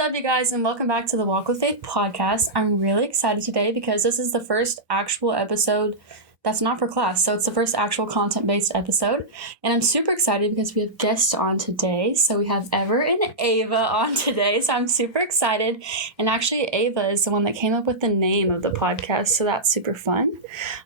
up, you guys, and welcome back to the Walk with Faith podcast. I'm really excited today because this is the first actual episode that's not for class. So it's the first actual content-based episode. And I'm super excited because we have guests on today. So we have Ever and Ava on today. So I'm super excited. And actually, Ava is the one that came up with the name of the podcast. So that's super fun.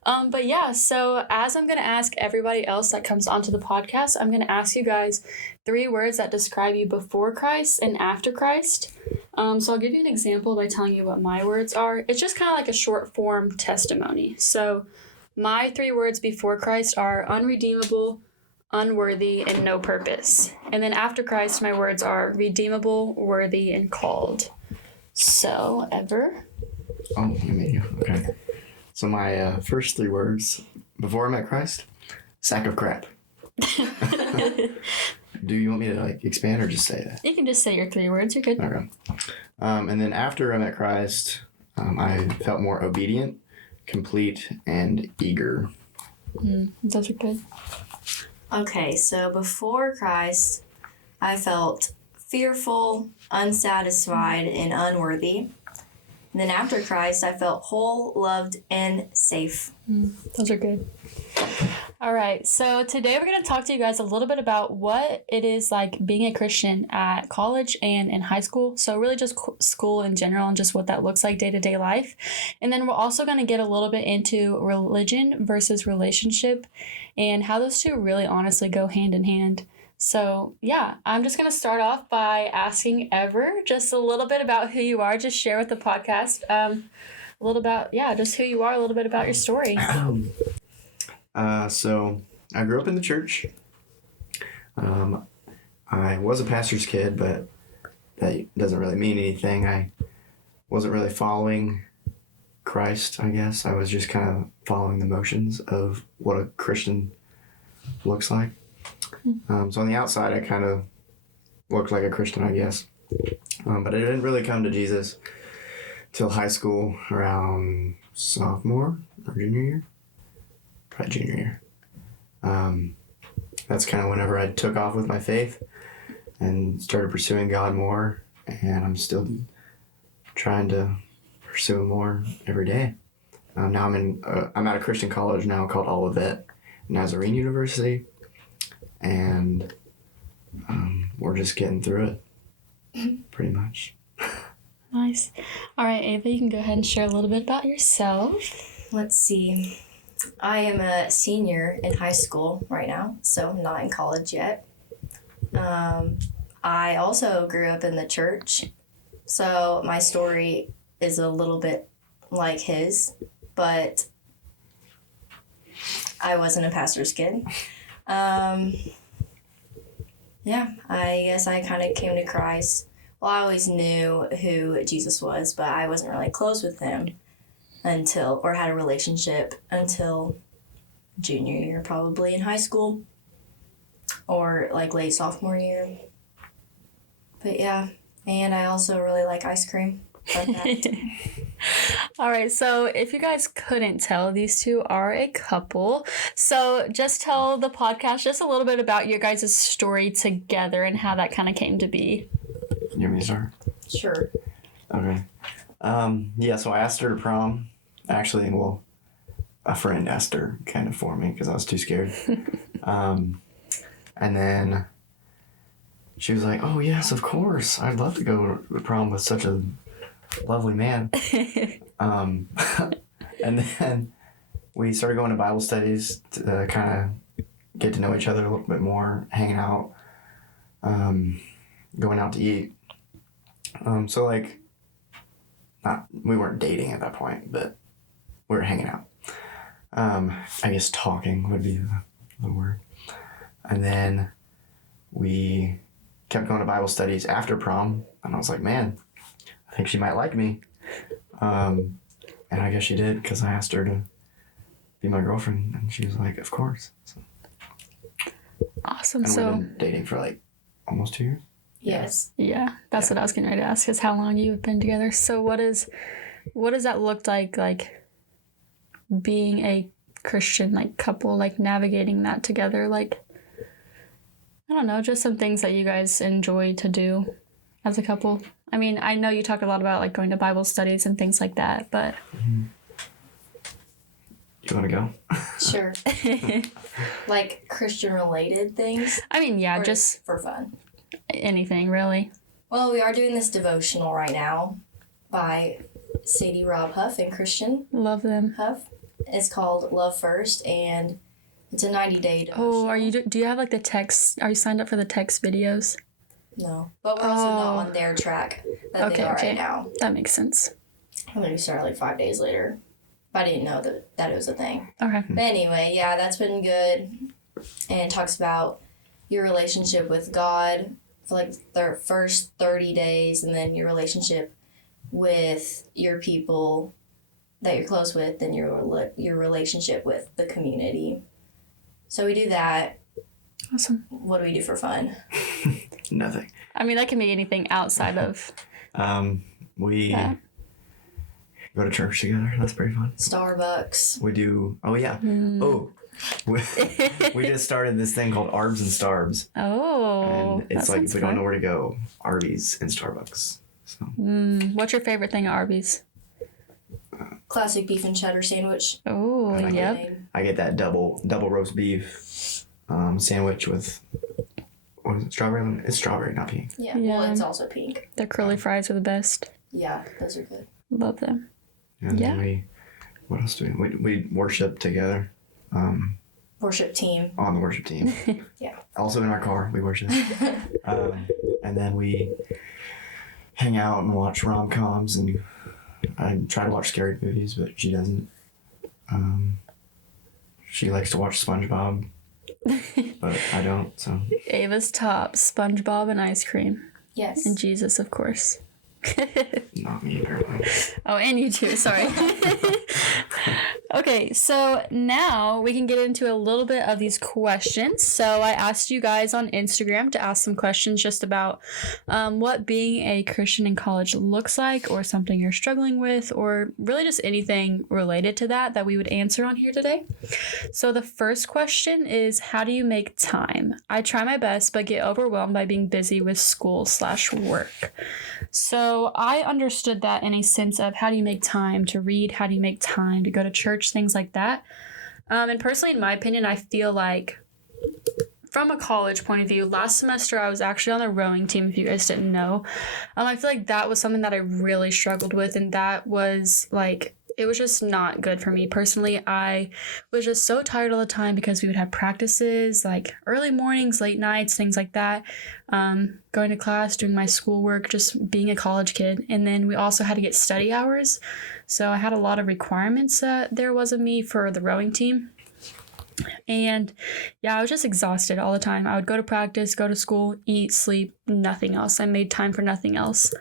But yeah, so as I'm going to ask everybody else that comes onto the podcast, I'm going to ask you guys 3 words that describe you before Christ and after Christ. So I'll give you an example by telling you what my words are. It's just kind of like a short form testimony. So my 3 words before Christ are unredeemable, unworthy, and no purpose. And then after Christ, my words are redeemable, worthy, and called. So, Ever? Oh, me. Okay. So my first 3 words before I met Christ, sack of crap. Do you want me to expand or just say that? You can just say your 3 words. You're good. Okay. And then after I met Christ, I felt more obedient, complete, and eager. Those are good. Okay, so before Christ, I felt fearful, unsatisfied, and unworthy. And then after Christ, I felt whole, loved, and safe. Those are good. All right, so today we're going to talk to you guys a little bit about what it is like being a Christian at college and in high school. So really just school in general and just what that looks like day-to-day life. And then we're also going to get a little bit into religion versus relationship and how those two really honestly go hand in hand. So yeah, I'm just going to start off by asking Ever just a little bit about who you are. Just share with the podcast a little about, just who you are, a little bit about your story. So I grew up in the church. I was a pastor's kid, but that doesn't really mean anything. I wasn't really following Christ, I guess. I was just kind of following the motions of what a Christian looks like. So on the outside, I kind of looked like a Christian, I guess. But I didn't really come to Jesus till high school, around sophomore or junior year. Probably junior year. That's kind of whenever I took off with my faith and started pursuing God more, and I'm still trying to pursue Him more every day. Now I'm at a Christian college now called Olivet, Nazarene University, and we're just getting through it, pretty much. Nice. All right, Ava, you can go ahead and share a little bit about yourself. Let's see. I am a senior in high school right now, so I'm not in college yet. I also grew up in the church, so my story is a little bit like his, but I wasn't a pastor's kid. I guess I kind of came to Christ. Well, I always knew who Jesus was, but I wasn't really close with him or had a relationship until junior year, probably in high school, or late sophomore year. But yeah, and I also really like ice cream. All right, so if you guys couldn't tell, these two are a couple. So just tell the podcast just a little bit about your guys' story together and how that kind of came to be. You want me to start? Sure. Okay. So I asked her to prom. Actually, a friend asked her kind of for me because I was too scared. And then she was like, "Oh, yes, of course. I'd love to go to prom with such a lovely man." And then we started going to Bible studies to kind of get to know each other a little bit more, hanging out, going out to eat. We weren't dating at that point, but we were hanging out. I guess talking would be the word. And then we kept going to Bible studies after prom, and I was like, man, I think she might like me. And I guess she did, because I asked her to be my girlfriend, and she was like, of course. So. Awesome. And we've been dating for almost 2 years. Yes. Yeah, that's what I was getting ready to ask, is how long you've been together. So what does that look like being a Christian couple, navigating that together? I don't know, just some things that you guys enjoy to do as a couple. I mean, I know you talked a lot about like going to Bible studies and things like that, but You want to go? Sure. Like Christian related things? I mean, yeah, Or just for fun. anything really. Well, we are doing this devotional right now by Sadie Rob Huff and Christian Love them. Huff. It's called Love First, and it's a 90-day devotional. Oh, do you have like the text? Are you signed up for the text videos? No. But we're also not on their track that they are right now. That makes sense. I'm going to start like 5 days later. But I didn't know that it was a thing. Okay. But anyway, yeah, that's been good. And it talks about your relationship with God for like the first 30 days, and then your relationship with your people that you're close with, and your relationship with the community. So we do that. Awesome. What do we do for fun? Nothing. I mean, that can be anything outside of. We that. go to church together. That's pretty fun. Starbucks. We do. Oh yeah. Oh, we just started this thing called Arbs and Starbs, Oh, and it's that like sounds we don't fun. know where to go. Arby's and Starbucks. So What's your favorite thing at Arby's? Classic beef and cheddar sandwich. Oh, I like yep. I get that double roast beef sandwich with what is it, strawberry? It's strawberry, not pink. Yeah. Yeah. Well, it's also pink. Their curly fries are the best. Yeah, those are good. Love them. And Yeah. then what else do we worship together? Worship team. On the worship team. Yeah. Also in our car, we worship. And then we hang out and watch rom-coms, and I try to watch scary movies, but she doesn't. She likes to watch SpongeBob, but I don't, so. Ava's top, SpongeBob and ice cream. Yes. And Jesus, of course. Not me, apparently. Oh, and you too, sorry. Okay, so now we can get into a little bit of these questions. So I asked you guys on Instagram to ask some questions just about what being a Christian in college looks like, or something you're struggling with, or really just anything related to that we would answer on here today. So the first question is, how do you make time? I try my best, but get overwhelmed by being busy with school/work. So I understood that in a sense of, how do you make time to read? How do you make time to go to church? Things like that. And personally, in my opinion, I feel like from a college point of view, last semester I was actually on the rowing team, if you guys didn't know. I feel like that was something that I really struggled with, and that was like, it was just not good for me. Personally, I was just so tired all the time because we would have practices like early mornings, late nights, things like that. Going to class, doing my schoolwork, just being a college kid. And then we also had to get study hours. So I had a lot of requirements that there was of me for the rowing team. And yeah, I was just exhausted all the time. I would go to practice, go to school, eat, sleep, nothing else. I made time for nothing else.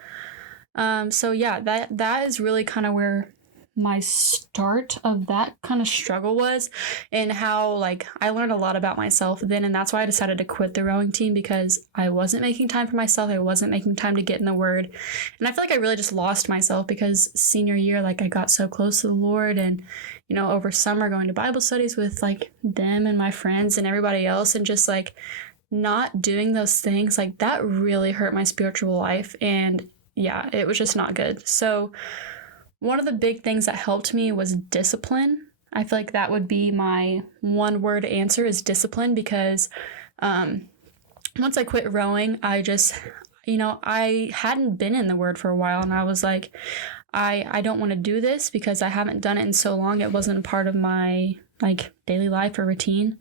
So yeah, that is really kind of where my start of that kind of struggle was, and how like I learned a lot about myself then, and that's why I decided to quit the rowing team, because I wasn't making time for myself. I wasn't making time to get in the Word, and I feel like I really just lost myself, because senior year, like I got so close to the Lord, and you know, over summer going to Bible studies with like them and my friends and everybody else, and just like not doing those things, like that really hurt my spiritual life, and yeah, it was just not good. So one of the big things that helped me was discipline. I feel like that would be my one word answer, is discipline, because once I quit rowing, I just, you know, I hadn't been in the Word for a while, and I was like, I don't want to do this because I haven't done it in so long. It wasn't a part of my like daily life or routine.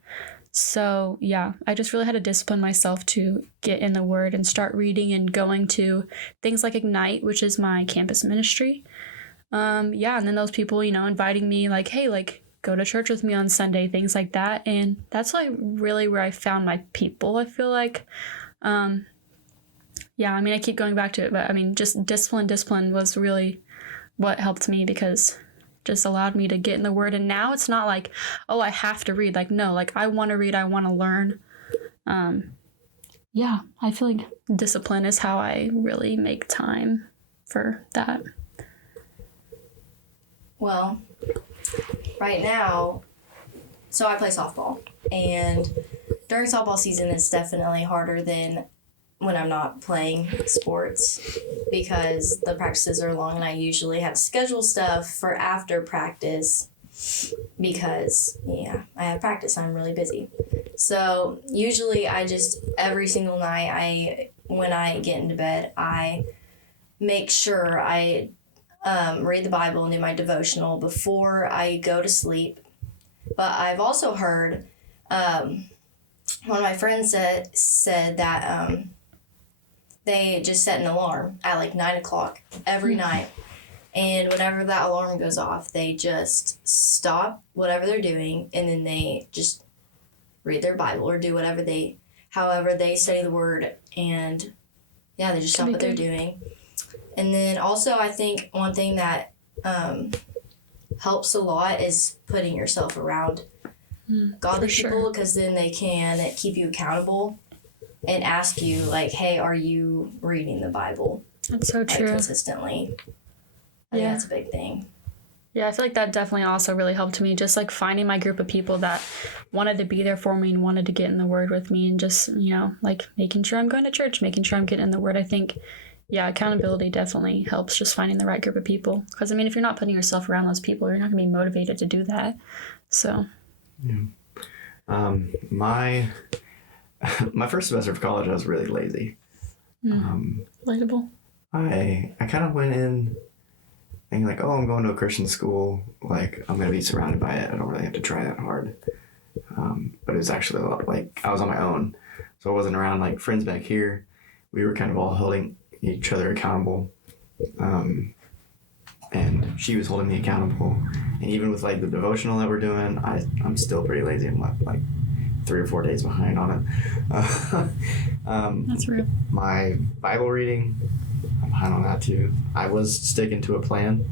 So yeah, I just really had to discipline myself to get in the Word and start reading and going to things like Ignite, which is my campus ministry. Yeah, and then those people, you know, inviting me like, hey, like go to church with me on Sunday, things like that. And that's like really where I found my people, I feel like. Yeah, I mean, I keep going back to it, but I mean, just discipline was really what helped me, because just allowed me to get in the Word. And now it's not like, oh, I have to read. Like, no, like I want to read, I want to learn. Yeah, I feel like discipline is how I really make time for that. Well, right now, so I play softball, and during softball season, it's definitely harder than when I'm not playing sports because the practices are long and I usually have to schedule stuff for after practice because, I have practice. I'm really busy. So usually every single night, when I get into bed, I make sure I read the Bible and do my devotional before I go to sleep. But I've also heard one of my friends said that they just set an alarm at like 9 o'clock every night. And whenever that alarm goes off, they just stop whatever they're doing and then they just read their Bible or do however they study the Word. And they just stop what they're doing. And then also I think one thing that helps a lot is putting yourself around godly people because then they can keep you accountable and ask you like, hey, are you reading the Bible? That's so true. Consistently. I think that's a big thing. Yeah, I feel like that definitely also really helped me, just like finding my group of people that wanted to be there for me and wanted to get in the Word with me and just, like making sure I'm going to church, making sure I'm getting in the Word. I think, accountability definitely helps, just finding the right group of people. Because, if you're not putting yourself around those people, you're not going to be motivated to do that. So. Yeah. My first semester of college, I was really lazy. Relatable. I kind of went in thinking like, I'm going to a Christian school. Like, I'm going to be surrounded by it. I don't really have to try that hard. But it was actually a lot, like, I was on my own. So I wasn't around, like, friends back here. We were kind of all holding each other accountable. And she was holding me accountable. And even with, like, the devotional that we're doing, I'm still pretty lazy. I'm, like 3 or 4 days behind on it. That's real. My Bible reading, I'm behind on that too. I was sticking to a plan,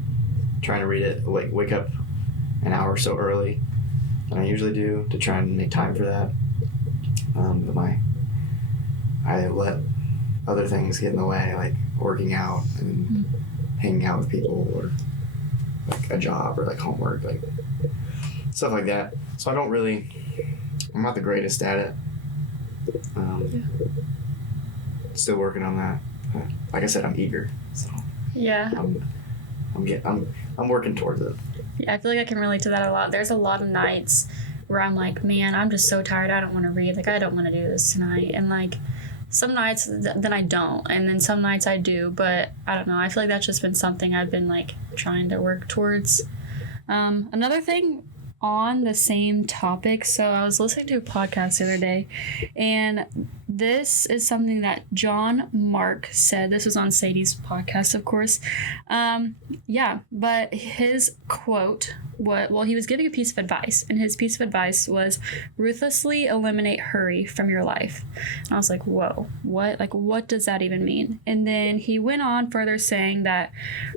trying to read it, wake up an hour or so early than I usually do to try and make time for that. But I let other things get in the way, like working out and hanging out with people, or like a job or like homework, like stuff like that. So I'm not the greatest at it. Still working on that. Like I said, I'm eager. So I'm working towards it. Yeah, I feel like I can relate to that a lot. There's a lot of nights where I'm like, man, I'm just so tired. I don't want to read. Like, I don't want to do this tonight. And like, some nights then I don't, and then some nights I do. But I don't know. I feel like that's just been something I've been like trying to work towards. Another thing on the same topic, so I was listening to a podcast the other day, and this is something that John Mark said. This was on Sadie's podcast, of course. But his quote, he was giving a piece of advice, and his piece of advice was ruthlessly eliminate hurry from your life. And I was like, whoa, what? Like, what does that even mean? And then he went on further saying that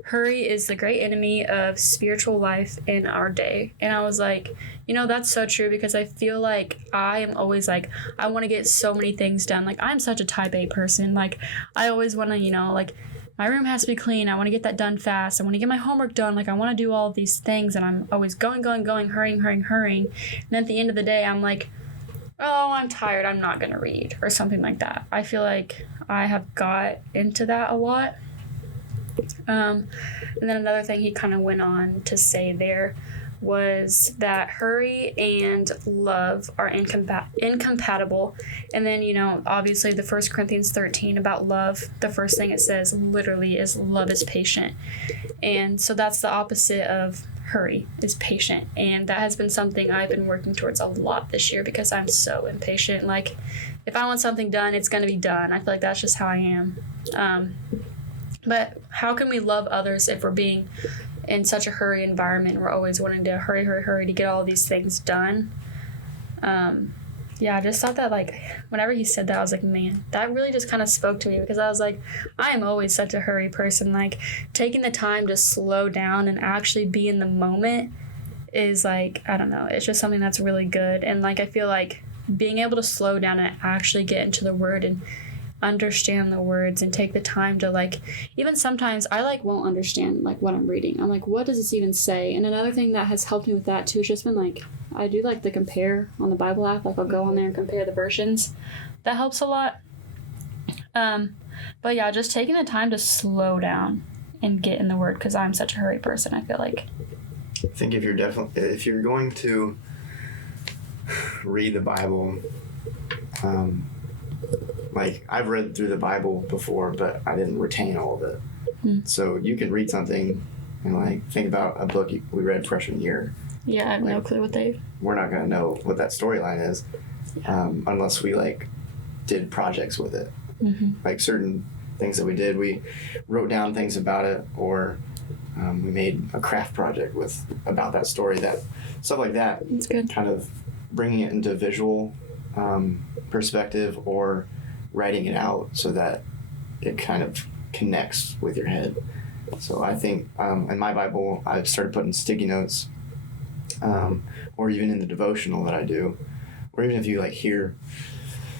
hurry is the great enemy of spiritual life in our day. And I was like, that's so true, because I feel like I am always like, I want to get so many things done. Like, I'm such a type A person. Like, I always want to, like, my room has to be clean. I want to get that done fast. I want to get my homework done. Like, I want to do all of these things, and I'm always going, hurrying. And at the end of the day, I'm like, oh, I'm tired. I'm not going to read, or something like that. I feel like I have got into that a lot. And then another thing he kind of went on to say there was that hurry and love are incompatible. And then, obviously the 1 Corinthians 13 about love, the first thing it says literally is love is patient. And so that's the opposite of hurry, is patient. And that has been something I've been working towards a lot this year, because I'm so impatient. Like, if I want something done, it's going to be done. I feel like that's just how I am. But how can we love others if we're being in such a hurry environment? We're always wanting to hurry to get all these things done. I just thought that, like, whenever he said that, I was like, man, that really just kind of spoke to me, because I was like, I am always such a hurry person. Like, taking the time to slow down and actually be in the moment is like, I don't know, it's just something that's really good. And like, I feel like being able to slow down and actually get into the Word and understand the words and take the time to, like, even sometimes I like won't understand like what I'm reading. I'm like, what does this even say? And another thing that has helped me with that too has just been like, I do like the compare on the Bible app. Like, I'll go on there and compare the versions. That helps a lot. But yeah, just taking the time to slow down and get in the Word, because I'm such a hurry person, I feel like. I think if you're going to read the Bible, like I've read through the Bible before, but I didn't retain all of it. So you can read something and like think about a book we read freshman year. Yeah, I have no clue what they... We're not gonna know what that storyline is, unless we like did projects with it. Like certain things that we did, we wrote down things about it, or we made a craft project about that story, that stuff like that. That's good. Kind of bringing it into visual perspective, or writing it out so that it kind of connects with your head. So I think in my Bible, I've started putting sticky notes, or even in the devotional that I do, or even if you like hear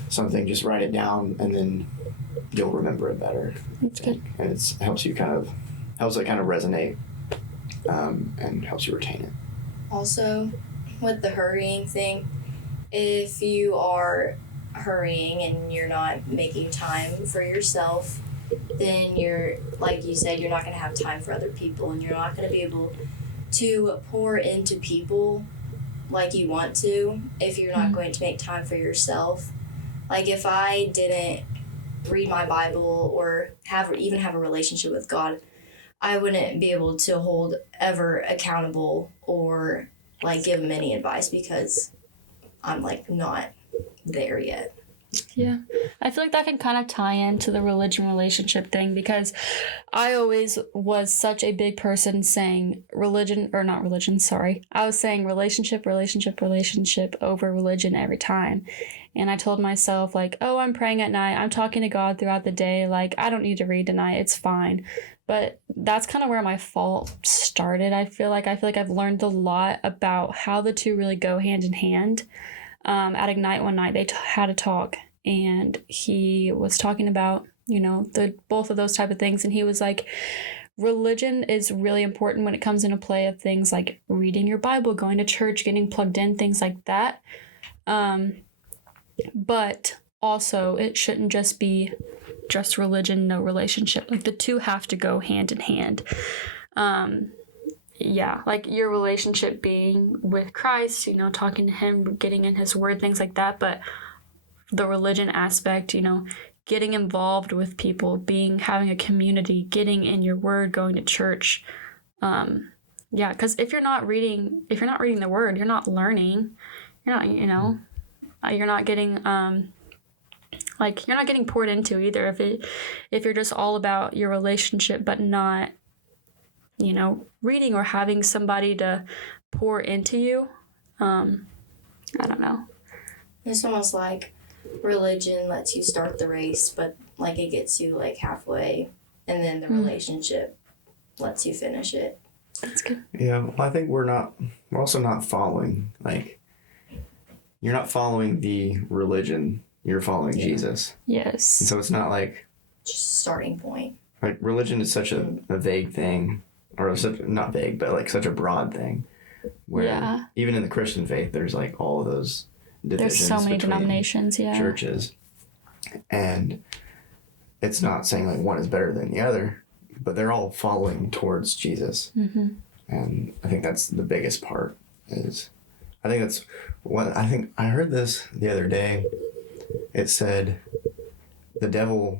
something, just write it down and then you'll remember it better. That's good. And it helps it kind of resonate, and helps you retain it. Also, with the hurrying thing, if you are hurrying and you're not making time for yourself, then you're, like you said, you're not going to have time for other people, and you're not going to be able to pour into people like you want to if you're not going to make time for yourself. Like if I didn't read my Bible or even have a relationship with God, I wouldn't be able to hold ever accountable or like give him any advice, because I'm like not there yet. Yeah. I feel like that can kind of tie into the religion relationship thing, because I always was such a big person saying I was saying relationship over religion every time. And I told myself like, oh, I'm praying at night, I'm talking to God throughout the day, like I don't need to read tonight, it's fine. But that's kind of where my fault started. I feel like I've learned a lot about how the two really go hand in hand. At Ignite one night, they had a talk, and he was talking about, both of those type of things. And he was like, religion is really important when it comes into play of things like reading your Bible, going to church, getting plugged in, things like that. But also it shouldn't just be just religion, no relationship. Like the two have to go hand in hand. Yeah, like your relationship being with Christ, talking to him, getting in his word, things like that. But the religion aspect, getting involved with people, having a community, getting in your word, going to church. Yeah, because if you're not reading the word, you're not learning. You're not, you're not getting you're not getting poured into either. If you're just all about your relationship, but not reading or having somebody to pour into you. I don't know. It's almost like religion lets you start the race, but like it gets you like halfway, and then the relationship lets you finish it. That's good. Yeah, well, I think we're also not following, like, you're not following the religion, you're following Jesus. Yes. And so it's not like Just a starting point. Like religion is such a vague thing, or not vague, but like such a broad thing, where even in the Christian faith, there's like all of those divisions. There's so many denominations, churches, and it's not saying like one is better than the other, but they're all following towards Jesus. And I think that's the biggest part. I heard this the other day. It said the devil's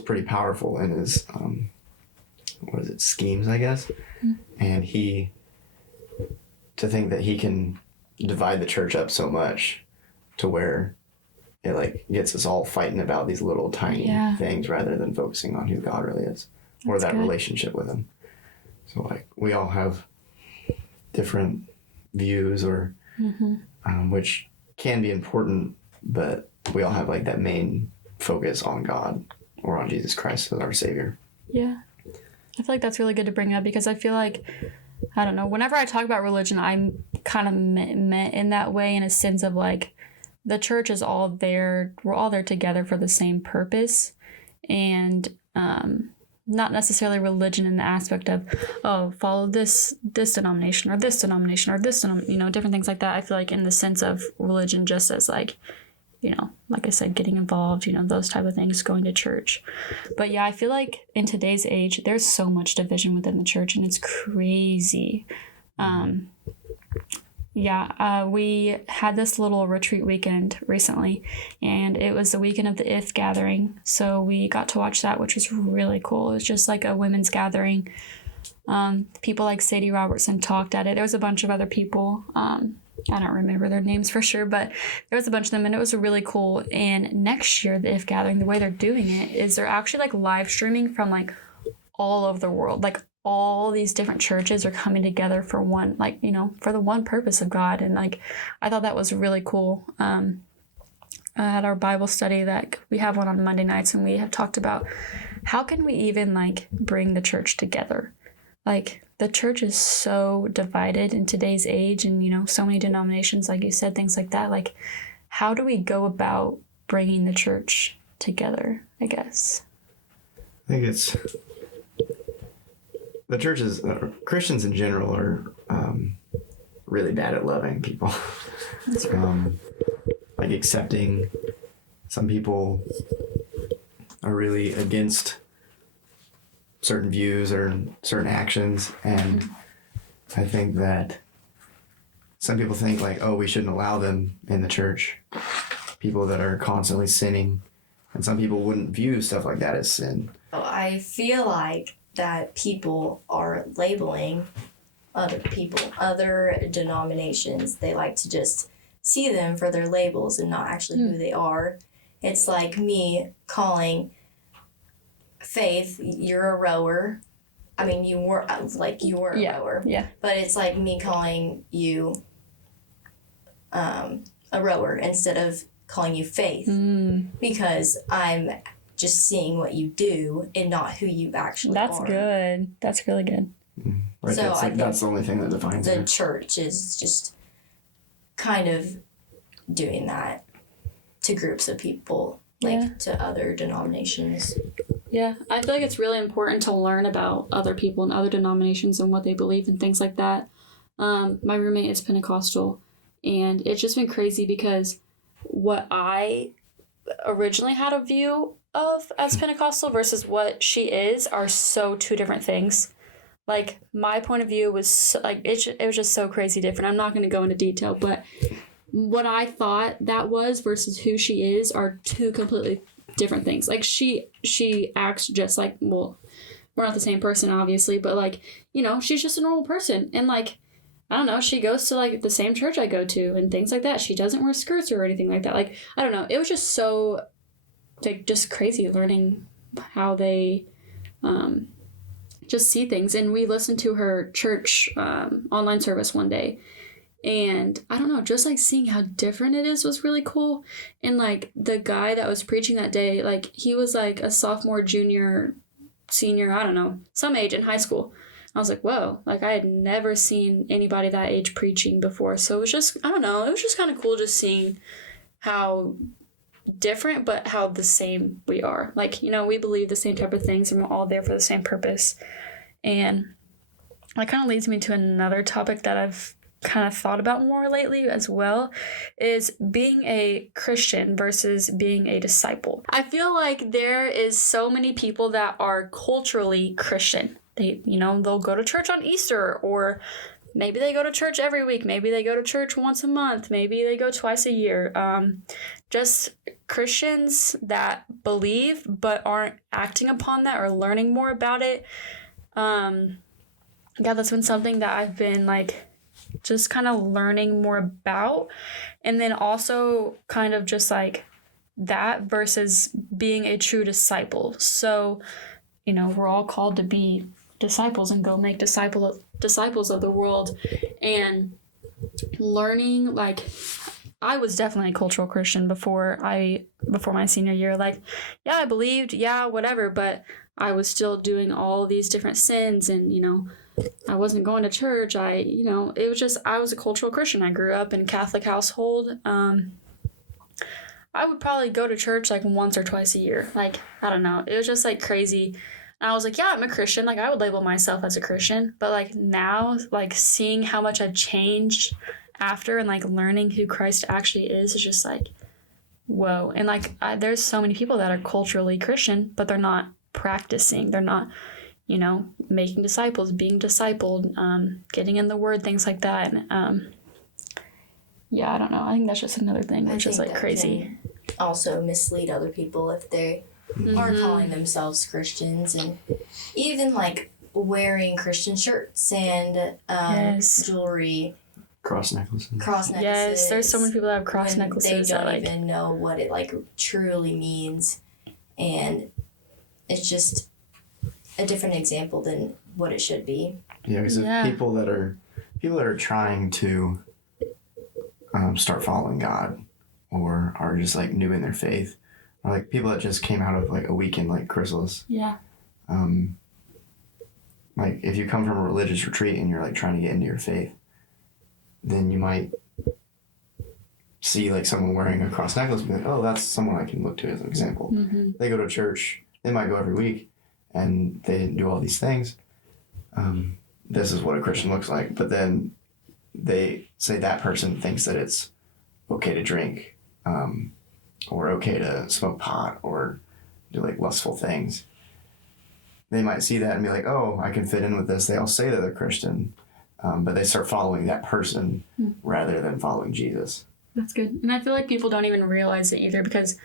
pretty in his schemes, I guess. And to think that he can divide the church up so much to where it like gets us all fighting about these little tiny things rather than focusing on who God really is, or that relationship with him. So like we all have different views, or which can be important, but we all have like that main focus on God or on Jesus Christ as our Savior. Yeah. I feel like that's really good to bring up, because I feel like, I don't know, whenever I talk about religion, I'm kind of meant in that way, in a sense of like the church is all there. We're all there together for the same purpose, and not necessarily religion in the aspect of, oh, follow this denomination or this denomination or this different things like that. I feel like in the sense of religion just as like like I said, getting involved, those type of things, going to church. But yeah, I feel like in today's age, there's so much division within the church, and it's crazy. We had this little retreat weekend recently, and it was the weekend of the IF gathering. So we got to watch that, which was really cool. It was just like a women's gathering. People like Sadie Robertson talked at it. There was a bunch of other people. I don't remember their names for sure, but there was a bunch of them, and it was really cool. And next year, the IF gathering, the way they're doing it is they're actually like live streaming from like all over the world. Like all these different churches are coming together for one, like, for the one purpose of God. And like, I thought that was really cool. At our Bible study that we have one on Monday nights, and we have talked about how can we even like bring the church together. Like the church is so divided in today's age, and so many denominations, like you said, things like that. Like, how do we go about bringing the church together, I guess? I think it's the churches, Christians in general are really bad at loving people. That's right. Like accepting. Some people are really against certain views or certain actions, and I think that some people think like, oh, we shouldn't allow them in the church, people that are constantly sinning, and some people wouldn't view stuff like that as sin. I feel like that people are labeling other people, other denominations. They like to just see them for their labels and not actually who they are. It's like me calling Faith, you're a rower. I mean, you weren't a rower. Yeah. But it's like me calling you a rower instead of calling you Faith. Because I'm just seeing what you do and not who you actually are. That's good. That's really good. Right, So that's the only thing that defines the it. church is just kind of doing that to groups of people, like to other denominations. Yeah, I feel like it's really important to learn about other people and other denominations and what they believe and things like that. My roommate is Pentecostal, and it's just been crazy because what I originally had a view of as Pentecostal versus what she is are so two different things. Like, my point of view was so, like, it was just so crazy different. I'm not going to go into detail, but what I thought that was versus who she is are two completely different things. Like, she acts just like, well, we're not the same person, obviously, but like, she's just a normal person. And like, I don't know, she goes to like the same church I go to and things like that. She doesn't wear skirts or anything like that. Like, I don't know. It was just so like just crazy learning how they just see things. And we listened to her church online service one day. And I don't know, just like seeing how different it is was really cool. And like the guy that was preaching that day, like he was like a sophomore, junior, senior, I don't know, some age in high school. I was like, whoa, like I had never seen anybody that age preaching before. So it was just, I don't know, it was just kind of cool just seeing how different, but how the same we are. Like, we believe the same type of things and we're all there for the same purpose. And that kind of leads me to another topic that I've kind of thought about more lately as well, is being a Christian versus being a disciple. I feel like there is so many people that are culturally Christian. They, they'll go to church on Easter, or maybe they go to church every week. Maybe they go to church once a month. Maybe they go twice a year. Just Christians that believe but aren't acting upon that or learning more about it. That's been something that I've been like just kind of learning more about. And then also kind of just like that versus being a true disciple. So, we're all called to be disciples and go make disciples of the world. And learning, like, I was definitely a cultural Christian before my senior year. Like, yeah, I believed, whatever, but I was still doing all these different sins, and I wasn't going to church. It was just, I was a cultural Christian. I grew up in a Catholic household. I would probably go to church like once or twice a year. Like, I don't know. It was just like crazy. And I was like, yeah, I'm a Christian. Like, I would label myself as a Christian. But like now, like seeing how much I've changed after and like learning who Christ actually is just like, whoa. And like, there's so many people that are culturally Christian, but they're not practicing. They're not, making disciples, being discipled, getting in the word, things like that. And yeah, I don't know. I think that's just another thing, which is like crazy. Also mislead other people if they are calling themselves Christians, and even like wearing Christian shirts and jewelry. Cross necklaces. Yes, there's so many people that have cross necklaces. They don't even know what it like truly means, and it's just a different example than what it should be. Yeah, because people that are trying to start following God, or are just like new in their faith, or like people that just came out of like a weekend like Chrysalis. Yeah. Like if you come from a religious retreat and you're like trying to get into your faith, then you might see like someone wearing a cross necklace and be like, oh, that's someone I can look to as an example. Mm-hmm. They go to church, they might go every week, and they do all these things. This is what a Christian looks like. But then they say that person thinks that it's okay to drink, or okay to smoke pot, or do like lustful things. They might see that and be like, oh, I can fit in with this. They all say that they're Christian, but they start following that person rather than following Jesus. That's good. And I feel like people don't even realize it either, because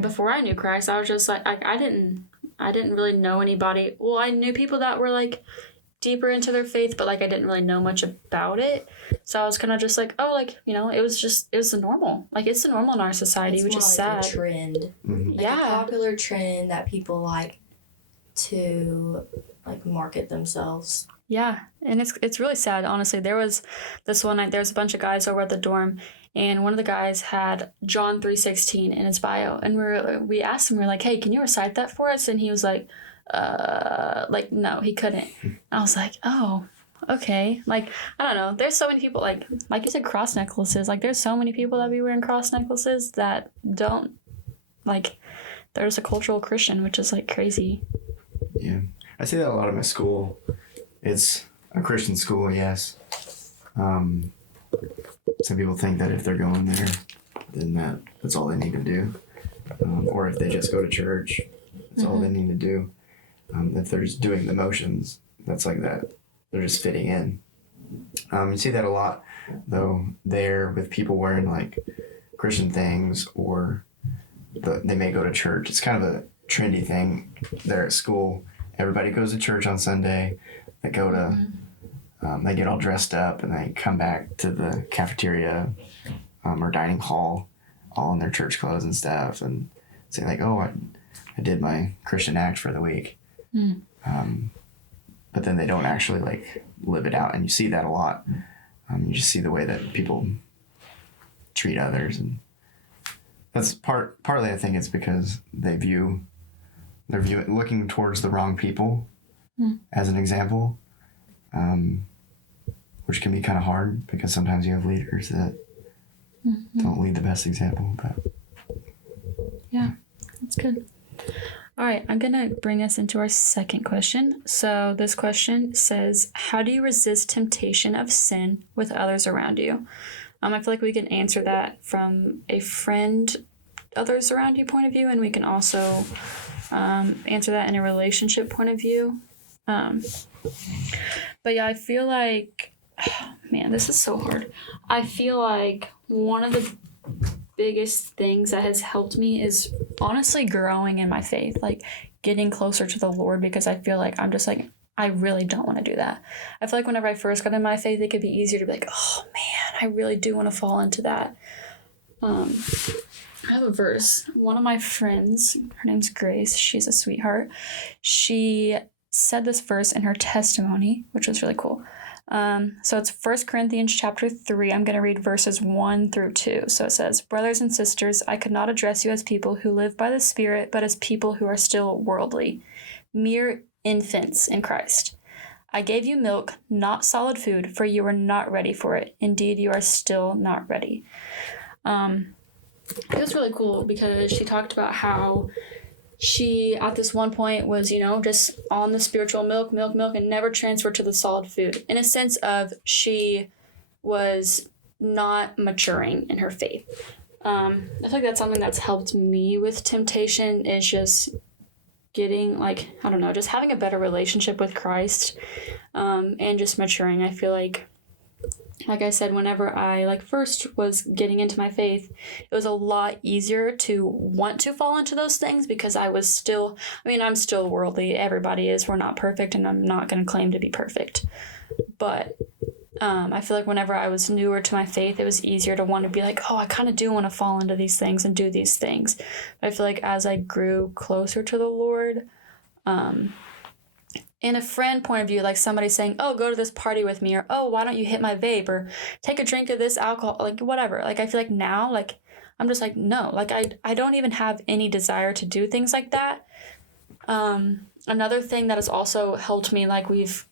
before I knew Christ, I was just like I didn't really know anybody. Well, I knew people that were like deeper into their faith, but like I didn't really know much about it. So I was kind of just like, oh, like, it was the normal. Like it's the normal in our society, it's which is like sad. A trend. Mm-hmm. Like a popular trend that people like to like market themselves. Yeah, and it's really sad, honestly. There was this one night, there was a bunch of guys over at the dorm, and one of the guys had John 3:16 in his bio, and we asked him, we were like, hey, can you recite that for us? And he was like, no, he couldn't. I was like, oh, okay. Like, I don't know. There's so many people, like you said, cross necklaces. Like, there's so many people that be wearing cross necklaces that don't, like, there's a cultural Christian, which is, like, crazy. Yeah. I see that a lot at my school. It's a Christian school, yes. Some people think that if they're going there, then that's all they need to do. Or if they just go to church, that's all they need to do. If they're just doing the motions, that's like that. They're just fitting in. You see that a lot, though, there with people wearing like Christian things, or they may go to church. It's kind of a trendy thing there at school. Everybody goes to church on Sunday. They go to, they get all dressed up, and they come back to the cafeteria or dining hall, all in their church clothes and stuff, and say like, oh, I did my Christian act for the week. But then they don't actually like live it out, and you see that a lot. You just see the way that people treat others, and that's partly I think it's because they're looking towards the wrong people as an example, which can be kind of hard because sometimes you have leaders that don't lead the best example. But yeah, that's good. All right, I'm going to bring us into our second question. So this question says, how do you resist temptation of sin with others around you? I feel like we can answer that from a friend, others around you point of view, and we can also answer that in a relationship point of view. But yeah, I feel like, man, this is so hard. I feel like one of the biggest things that has helped me is honestly growing in my faith, like getting closer to the Lord, because I feel like I'm just like, I really don't want to do that. I feel like whenever I first got in my faith, it could be easier to be like, oh man, I really do want to fall into that. I have a verse. One of my friends, her name's Grace, she's a sweetheart. She said this verse in her testimony, which was really cool. So it's 1 Corinthians chapter 3. I'm going to read verses 1 through 2. So it says, brothers and sisters, I could not address you as people who live by the Spirit, but as people who are still worldly, mere infants in Christ. I gave you milk, not solid food, for you were not ready for it. Indeed, you are still not ready. It was really cool because she talked about how she, at this one point, was, just on the spiritual milk, and never transferred to the solid food. In a sense of she was not maturing in her faith. I feel like that's something that's helped me with temptation is just getting, like, I don't know, just having a better relationship with Christ, and just maturing. I feel like I said, whenever I, like, first was getting into my faith, it was a lot easier to want to fall into those things because I'm still worldly. Everybody is. We're not perfect, and I'm not going to claim to be perfect. But I feel like whenever I was newer to my faith, it was easier to want to be like, oh, I kind of do want to fall into these things and do these things. But I feel like as I grew closer to the Lord, in a friend point of view, like somebody saying, oh, go to this party with me, or, oh, why don't you hit my vape, or take a drink of this alcohol, like whatever. Like, I feel like now, like, I'm just like, no, like, I don't even have any desire to do things like that. Another thing that has also helped me, like we've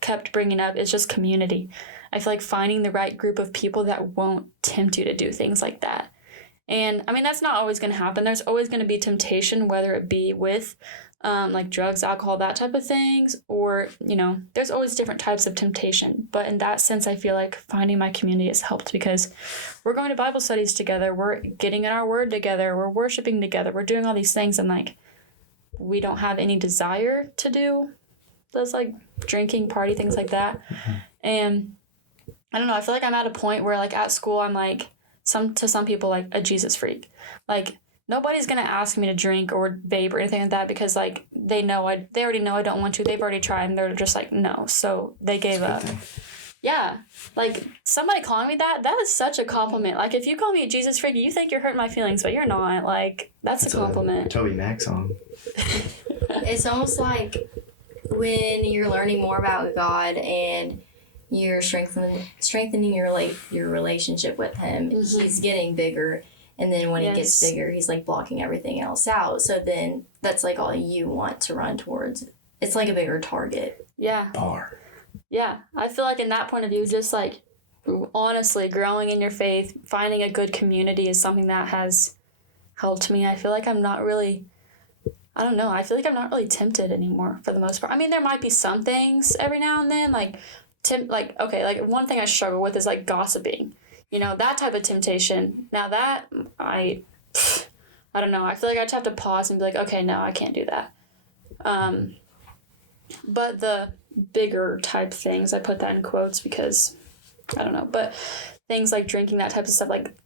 kept bringing up, is just community. I feel like finding the right group of people that won't tempt you to do things like that. And I mean, that's not always going to happen. There's always going to be temptation, whether it be with like drugs, alcohol, that type of things, or, you know, there's always different types of temptation. But in that sense, I feel like finding my community has helped because we're going to Bible studies together. We're getting in our word together. We're worshiping together. We're doing all these things. And like, we don't have any desire to do those like drinking, party, things like that. And I don't know, I feel like I'm at a point where like at school, I'm like some people like a Jesus freak. Like nobody's going to ask me to drink or vape or anything like that because like they already know I don't want to. They've already tried and they're just like, no. So they gave up. Yeah. Like somebody calling me that is such a compliment. Like if you call me a Jesus freak, you think you're hurting my feelings, but you're not. Like that's a compliment. A Toby Mac song. It's almost like when you're learning more about God and you're strengthening your relationship with him, he's getting bigger. And then when he gets bigger, he's like blocking everything else out. So then that's like all you want to run towards. It's like a bigger target. Yeah. Bar. Yeah. I feel like in that point of view, just like honestly growing in your faith, finding a good community is something that has helped me. I feel like I'm not really tempted anymore for the most part. I mean, there might be some things every now and then, like one thing I struggle with is like gossiping, you know, that type of temptation. Now that I don't know. I feel like I just have to pause and be like, okay, no, I can't do that. But the bigger type things, I put that in quotes because I don't know, but things like drinking, that type of stuff, like,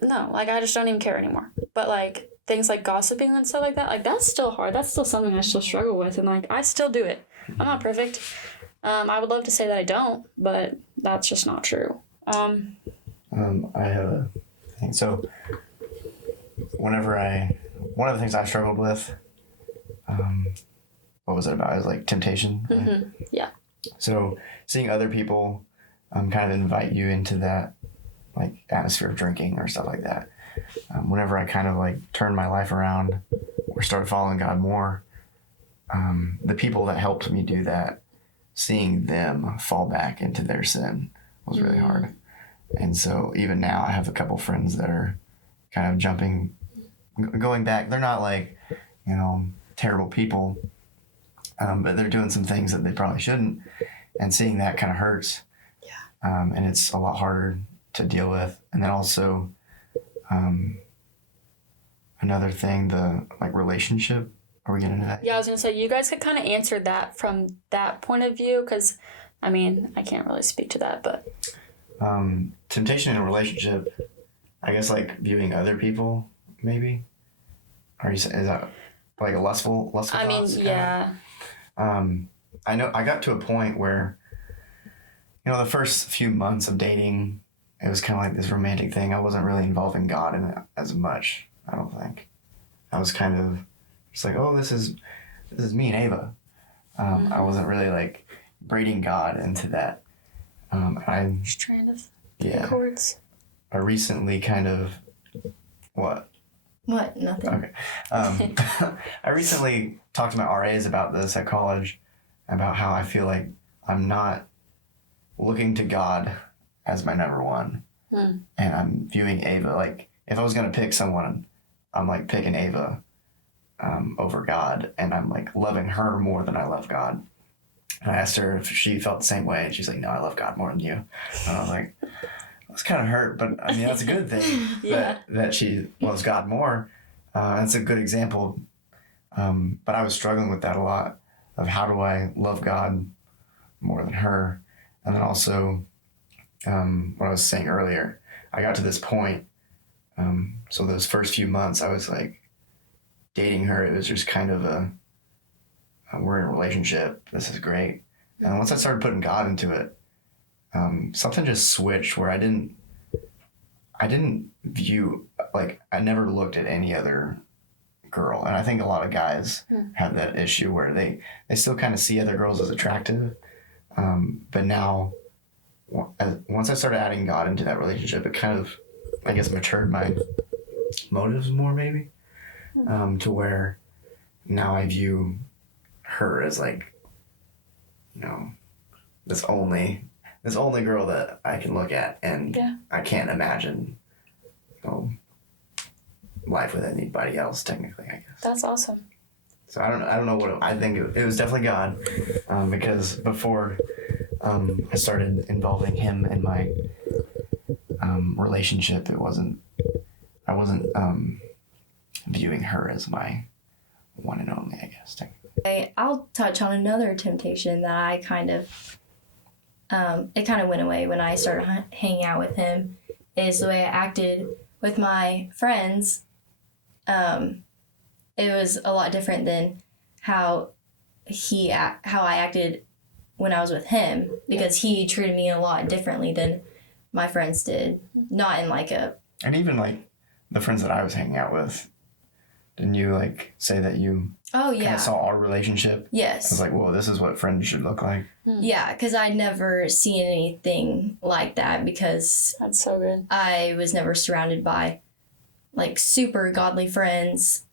no, like I just don't even care anymore. But like things like gossiping and stuff like that, like that's still hard. That's still something I still struggle with. And like, I still do it. I'm not perfect. I would love to say that I don't, but that's just not true. I have a thing. So one of the things I struggled with, what was it about? It was like temptation. Right? Mm-hmm. Yeah. So seeing other people kind of invite you into that like atmosphere of drinking or stuff like that. Whenever I kind of like turned my life around or started following God more, the people that helped me do that, seeing them fall back into their sin was really hard. And so even now I have a couple friends that are kind of going back. They're not like, you know, terrible people, but they're doing some things that they probably shouldn't. And seeing that kind of hurts. Yeah. And it's a lot harder to deal with. And then also, another thing, the like relationship. Are we getting into that? Yeah, I was going to say, you guys could kind of answer that from that point of view, because, I mean, I can't really speak to that, but... Temptation in a relationship, I guess, like, viewing other people, maybe? Is that, like, a lustful I mean, yeah. I know, I got to a point where, you know, the first few months of dating, it was kind of like this romantic thing. I wasn't really involving God in it as much, I don't think. I was kind of... It's like, oh, this is me and Ava. I wasn't really like braiding God into that. Strand of chords. I recently kind of what? What? Nothing. Okay. I recently talked to my RAs about this at college, about how I feel like I'm not looking to God as my number one, and I'm viewing Ava like if I was gonna pick someone, I'm like picking Ava. Over God, and I'm like loving her more than I love God. And I asked her if she felt the same way, and she's like, no, I love God more than you. And I was like, was kind of hurt, but I mean, that's a good thing. Yeah. that she loves God more. That's a good example. But I was struggling with that a lot of how do I love God more than her. And then also, what I was saying earlier, I got to this point. So those first few months, I was like dating her. It was just kind of we're in a relationship. This is great. And once I started putting God into it, something just switched where I didn't view, like, I never looked at any other girl. And I think a lot of guys have that issue where they still kind of see other girls as attractive. But now, once I started adding God into that relationship, it kind of, I guess, matured my motives more, maybe, to where now I view her as like, this only girl that I can look at, and I can't imagine, life with anybody else. Technically, I guess. That's awesome. So I don't know what I think. It was definitely God, because before I started involving him in my relationship, I wasn't viewing her as my one and only, I guess. Technically. I'll touch on another temptation that I kind of it kind of went away when I started hanging out with him, is the way I acted with my friends. It was a lot different than how I acted when I was with him, because he treated me a lot differently than my friends did. Not in like a... And even like the friends that I was hanging out with, didn't you like say that you kind of saw our relationship? Yes. I was like, well, this is what friends should look like. Yeah, because I'd never seen anything like that, because That's so good. I was never surrounded by like super godly friends,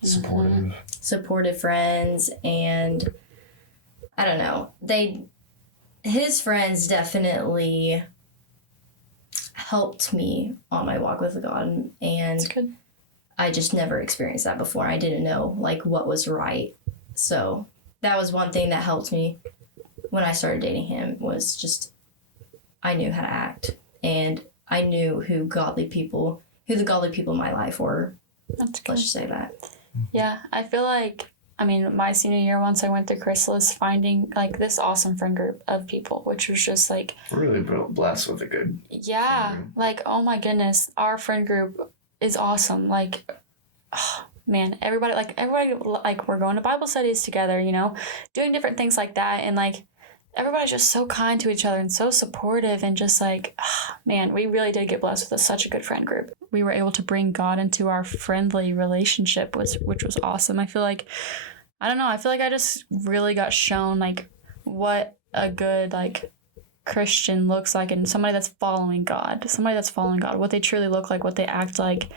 supportive friends, and I don't know. His friends definitely helped me on my walk with God, and That's good. I just never experienced that before. I didn't know like what was right. So that was one thing that helped me when I started dating him, was just I knew how to act, and I knew who the godly people in my life were. That's good. Let's just say that. Yeah, I feel like, I mean, my senior year, once I went through Chrysalis, finding like this awesome friend group of people, which was just like... We're really blessed with a good... Yeah, like, oh my goodness, our friend group is awesome. Like, oh, man, everybody, like, we're going to Bible studies together, doing different things like that. And like, everybody's just so kind to each other and so supportive, and just like, oh, man, we really did get blessed with such a good friend group. We were able to bring God into our friendly relationship, which was awesome. I feel like I just really got shown like what a good like Christian looks like, and somebody that's following God, what they truly look like, what they act like,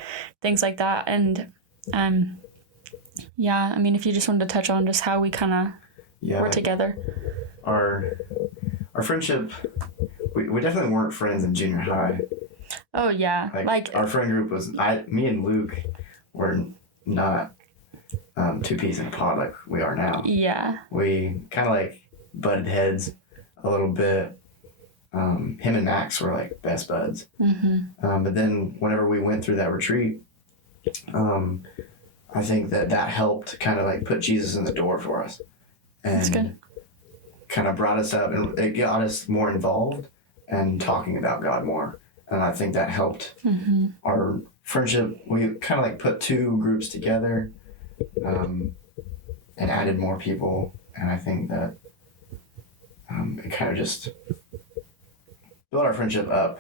things like that. And I mean, if you just wanted to touch on just how we kind of were together. Our friendship, we definitely weren't friends in junior high. Oh yeah, like our friend group was me and Luke were not two peas in a pod like we are now. Yeah. We kind of like butted heads a little bit. Him and Max were like best buds. Mm-hmm. But then whenever we went through that retreat, I think that helped kind of like put Jesus in the door for us. And that's good. Kind of brought us up, and it got us more involved and talking about God more. And I think that helped our friendship. We kind of like put two groups together and added more people. And I think that it kind of just built our friendship up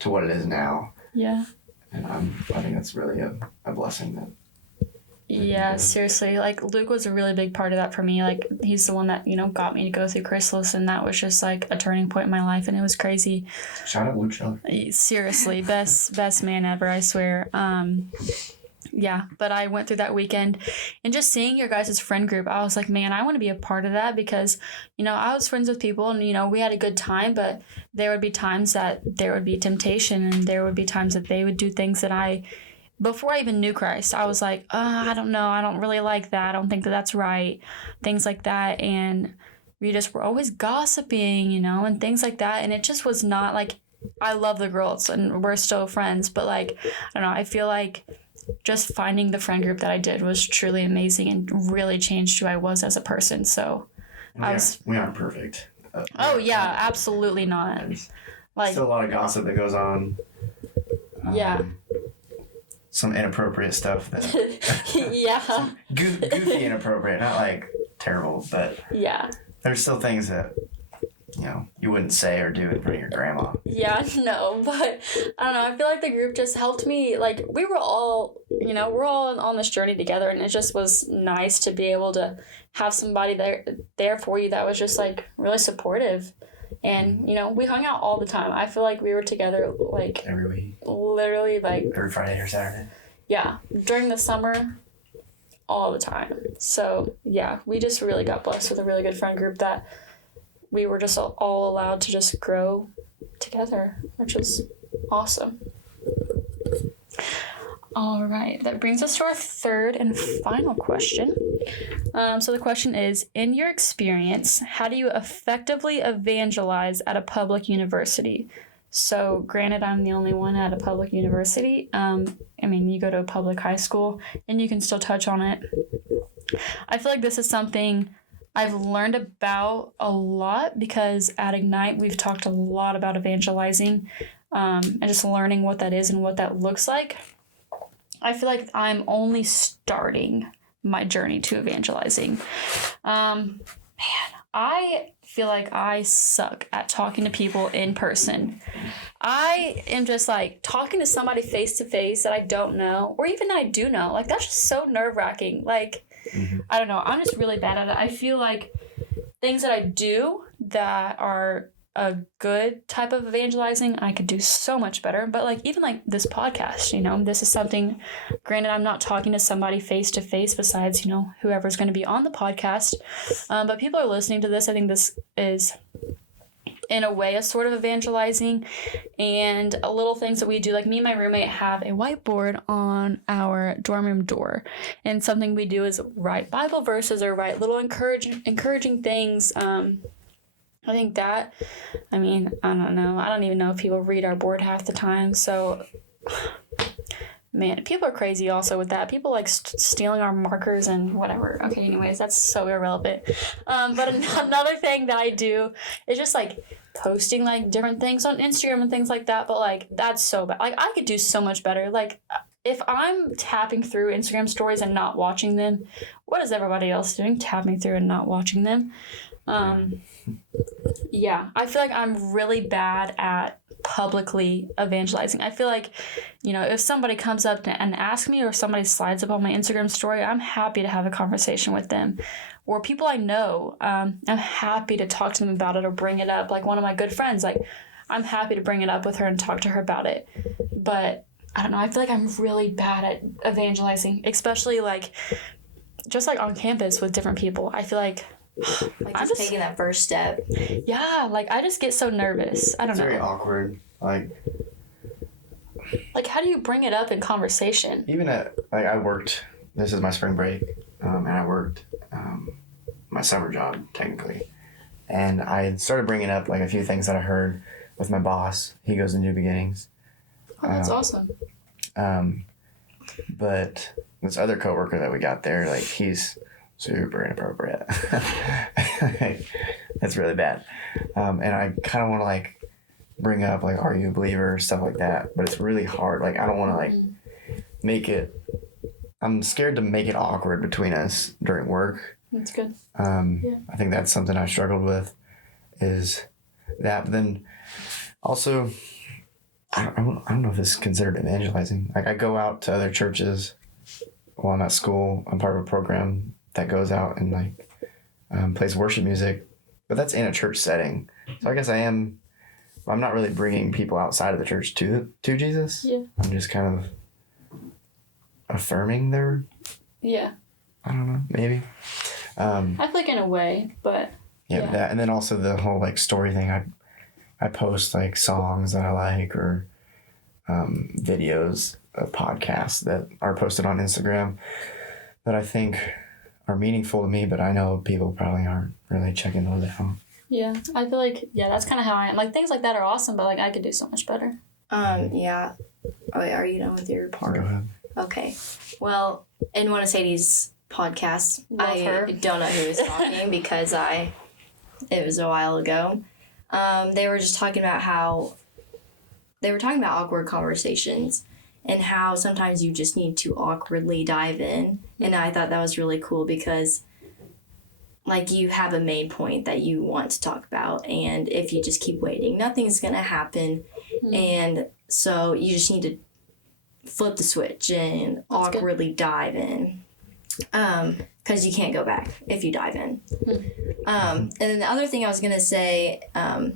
to what it is now. Yeah. And I think that's really a blessing. Yeah, seriously. Like, Luke was a really big part of that for me. Like, he's the one that, got me to go through Chrysalis, and that was just, like, a turning point in my life, and it was crazy. Shout out Luke Scheller. Seriously, best man ever, I swear. Yeah, but I went through that weekend, and just seeing your guys' friend group, I was like, man, I want to be a part of that, because, I was friends with people, and, we had a good time, but there would be times that there would be temptation, and there would be times that they would do things that before I even knew Christ, I was like, I don't know. I don't really like that. I don't think that that's right. Things like that. And we just were always gossiping, and things like that. And it just was not like, I love the girls and we're still friends, but like, I don't know, I feel like just finding the friend group that I did was truly amazing and really changed who I was as a person. So we aren't perfect. Oh yeah, absolutely not. Like still a lot of gossip that goes on. Yeah. Some inappropriate stuff that yeah. goofy inappropriate, not like terrible, but yeah. There's still things that you wouldn't say or do in front of your grandma. Yeah, no, but I don't know. I feel like the group just helped me. Like we were all, we're all on this journey together, and it just was nice to be able to have somebody there for you that was just like really supportive. And, we hung out all the time. I feel like we were together like every week. Literally like every Friday or Saturday. Yeah. During the summer, all the time. So yeah, we just really got blessed with a really good friend group that we were just all allowed to just grow together, which was awesome. All right, that brings us to our third and final question. So the question is, in your experience, how do you effectively evangelize at a public university? So granted, I'm the only one at a public university. You go to a public high school and you can still touch on it. I feel like this is something I've learned about a lot because at Ignite, we've talked a lot about evangelizing and just learning what that is and what that looks like. I feel like I'm only starting my journey to evangelizing. I feel like I suck at talking to people in person. I am just like talking to somebody face to face that I don't know, or even that I do know. Like that's just so nerve-wracking. Like, I don't know. I'm just really bad at it. I feel like things that I do that are a good type of evangelizing, I could do so much better. But like even like this podcast, this is something, granted I'm not talking to somebody face to face besides, whoever's going to be on the podcast. But people are listening to this. I think this is in a way a sort of evangelizing, and a little things that we do, like me and my roommate have a whiteboard on our dorm room door, and something we do is write Bible verses or write little encouraging things. I think that, I don't know. I don't even know if people read our board half the time. So, man, people are crazy also with that. People like stealing our markers and whatever. Okay, anyways, that's so irrelevant. But another thing that I do is just like posting like different things on Instagram and things like that. But like, that's so bad. Like, I could do so much better. Like, if I'm tapping through Instagram stories and not watching them, what is everybody else doing? Tapping through and not watching them. Yeah, I feel like I'm really bad at publicly evangelizing. I feel like, if somebody comes up and asks me, or somebody slides up on my Instagram story, I'm happy to have a conversation with them. Or people I know, I'm happy to talk to them about it or bring it up. Like one of my good friends, like I'm happy to bring it up with her and talk to her about it. But I don't know, I feel like I'm really bad at evangelizing, especially like just like on campus with different people. I feel like I'm just taking that first step. Yeah, like I just get so nervous. I don't know. It's very awkward. Like how do you bring it up in conversation? Even I worked. This is my spring break, and I worked my summer job technically, and I started bringing up like a few things that I heard with my boss. He goes to New Beginnings. Oh, that's awesome. But this other coworker that we got there, like he's super inappropriate. That's really bad. And I kind of want to like bring up like, are you a believer, stuff like that, but it's really hard. Like I don't want to like make it, I'm scared to make it awkward between us during work. That's good. I think that's something I struggled with is that, but then also I don't know if this is considered evangelizing. Like I go out to other churches while I'm at school. I'm part of a program that goes out and like plays worship music, but that's in a church setting. So I guess I'm not really bringing people outside of the church to Jesus. Yeah. I'm just kind of affirming their. Yeah. I don't know, maybe. I feel like in a way, but. Yeah. That, and then also the whole like story thing. I post like songs that I like or videos of podcasts that are posted on Instagram that I think are meaningful to me, but I know people probably aren't really checking those out. Yeah, I feel like, that's kind of how I am. Like, things like that are awesome, but, like, I could do so much better. Yeah. Oh, wait, are you done with your part? Go ahead. Okay. Well, in one of Sadie's podcasts, I don't know who was talking because it was a while ago. They were just talking about awkward conversations and how sometimes you just need to awkwardly dive in. And I thought that was really cool because, like, you have a main point that you want to talk about, and if you just keep waiting, nothing's going to happen. And so you just need to flip the switch and awkwardly dive in, because you can't go back if you dive in. And then the other thing I was going to say, not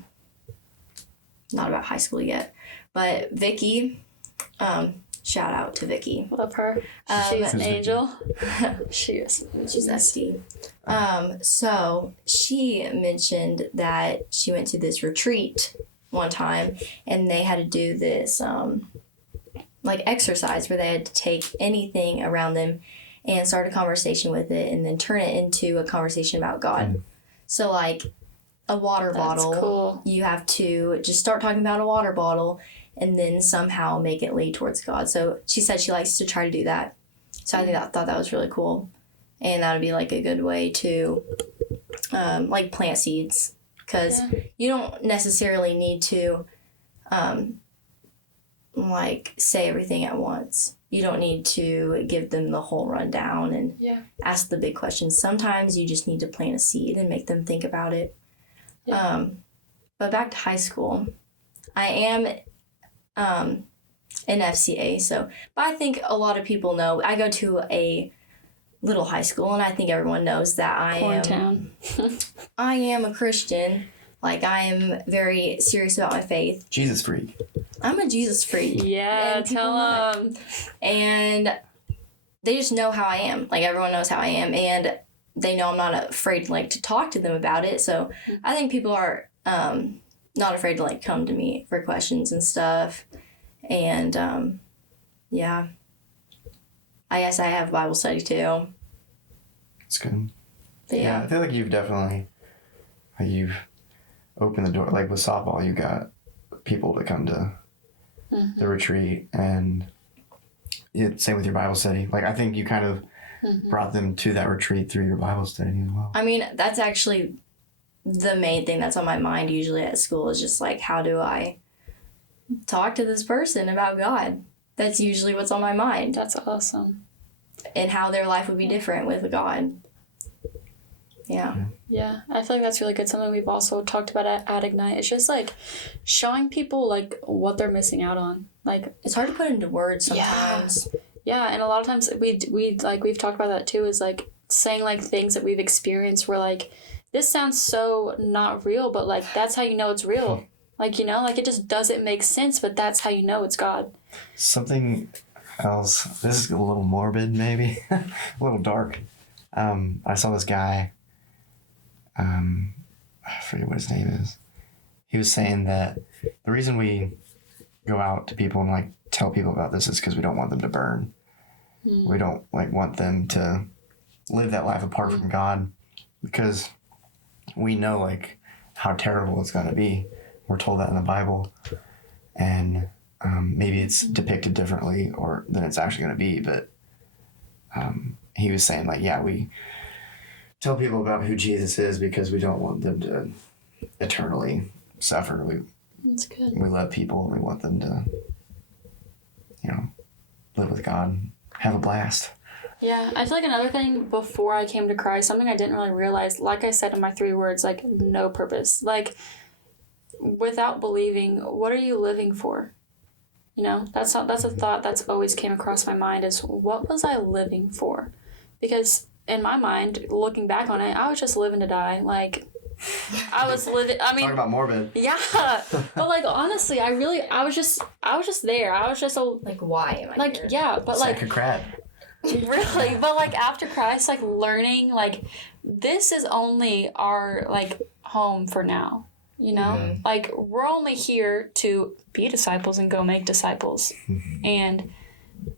about high school yet, but Vicky, shout out to Vicky. Love her. She's an angel. She is. She's SD. So she mentioned that she went to this retreat one time, and they had to do this like exercise where they had to take anything around them and start a conversation with it, and then turn it into a conversation about God. So, like, a water bottle, cool. You have to just start talking about a water bottle and then somehow make it lead towards God. So she said she likes to try to do that. So I thought that was really cool. And that would be, like, a good way to, like, plant seeds. Because you don't necessarily need to, like, say everything at once. You don't need to give them the whole rundown and ask the big questions. Sometimes you just need to plant a seed and make them think about it. Yeah. But back to high school. I am in FCA, but I think a lot of people know. I go to a little high school, and I think everyone knows that I am a Christian. Like, I am very serious about my faith. Jesus freak. I'm a Jesus freak. Yeah, tell them. And they just know how I am. Like, everyone knows how I am, and they know I'm not afraid, like, to talk to them about it. So I think people are not afraid to, like, come to me for questions and stuff. And I guess I have Bible study too. It's good. But yeah, I feel like you've opened the door. Like, with softball, you got people to come to the retreat, and same with your Bible study. Like, I think you kind of brought them to that retreat through your Bible study as well. I mean, that's actually the main thing that's on my mind usually at school, is just, like, how do I talk to this person about God? That's usually what's on my mind. That's awesome. And how their life would be different with God. Yeah. Yeah, I feel like that's really good. Something we've also talked about at Ignite. It's just, like, showing people, like, what they're missing out on. Like, it's hard to put into words sometimes. Yeah, and a lot of times we've talked about that too, is, like, saying, like, things that we've experienced where, like, this sounds so not real, but, like, that's how you know it's real. Like, you know, like, it just doesn't make sense, but that's how you know it's God. Something else, this is a little morbid maybe, a little dark. I saw this guy, I forget what his name is. He was saying that the reason we go out to people and, like, tell people about this is because we don't want them to burn. We don't, like, want them to live that life apart from God, because we know, like, how terrible it's going to be. We're told that in the Bible, and maybe it's depicted differently than it's actually going to be, but he was saying, like, we tell people about who Jesus is because we don't want them to eternally suffer. That's good. We love people, and we want them to, live with God, have a blast. Yeah, I feel like another thing before I came to Christ, something I didn't really realize, like I said in my 3 words, like, no purpose. Like, without believing, what are you living for? You know, that's a thought that's always came across my mind, is what was I living for? Because in my mind, looking back on it, I was just living to die. Like, I was living, I mean... Talk about morbid. Yeah. But, like, honestly, I was just there. I was just like, why am I like, here? Yeah, but, like... Sack of crap. Really, but, like, after Christ, like, learning, like, this is only our, like, home for now, you know? Mm-hmm. Like, we're only here to be disciples and go make disciples. Mm-hmm. And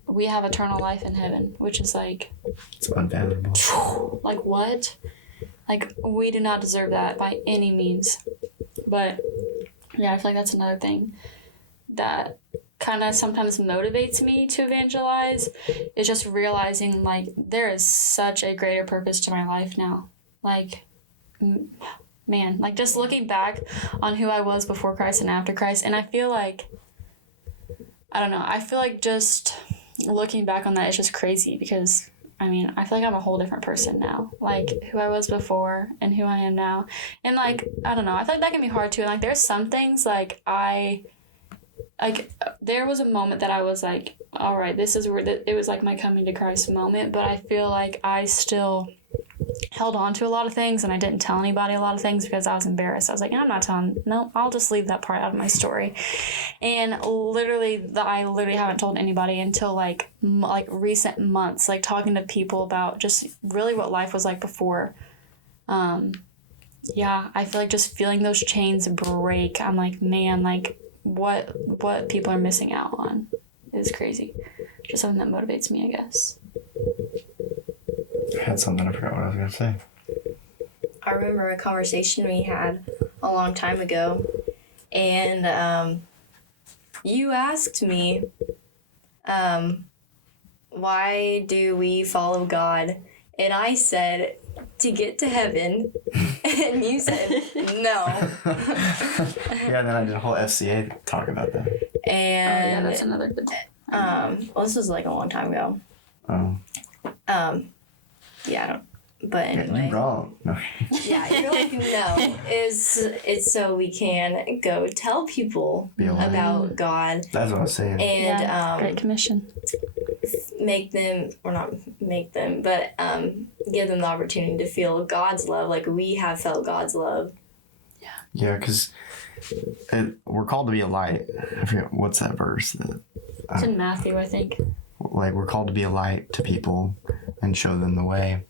we have eternal life in heaven, which is, like... It's unfathomable. Like, what? Like, we do not deserve that by any means. But, yeah, I feel like that's another thing that kind of sometimes motivates me to evangelize, is just realizing, like, there is such a greater purpose to my life now. Like, man, like, just looking back on who I was before Christ and after Christ, and I feel like, I don't know, I feel like just looking back on that is just crazy, because I mean, I feel like I'm a whole different person now. Like, who I was before and who I am now. And, like, I don't know. I feel like that can be hard, too. And, like, there's some things, like, there was a moment that I was like, all right, this is where it was, like, my coming to Christ moment. But I feel like I still held on to a lot of things, and I didn't tell anybody a lot of things because I was embarrassed. I was like, I'm not telling. No, I'll just leave that part out of my story. And I literally haven't told anybody until like recent months, like talking to people about just really what life was like before. Yeah, I feel like just feeling those chains break. I'm like, man, like what people are missing out on is crazy. Just something that motivates me, I guess. I had something, I forgot what I was going to say. I remember a conversation we had a long time ago, and you asked me, why do we follow God? And I said, to get to heaven. And you said, no. Yeah, and then I did a whole FCA talk about that. And yeah, that's another good well, this was like a long time ago. Oh. Yeah, I don't. But anyway. Yeah, you're wrong. No. Yeah, you're like, no. It's so we can go tell people about God. That's what I was saying. And Great Commission. make them, or not make them, but give them the opportunity to feel God's love, like we have felt God's love. Yeah, because we're called to be a light. I forget, what's that verse? It's in Matthew, I think. Like, we're called to be a light to people and show them the way.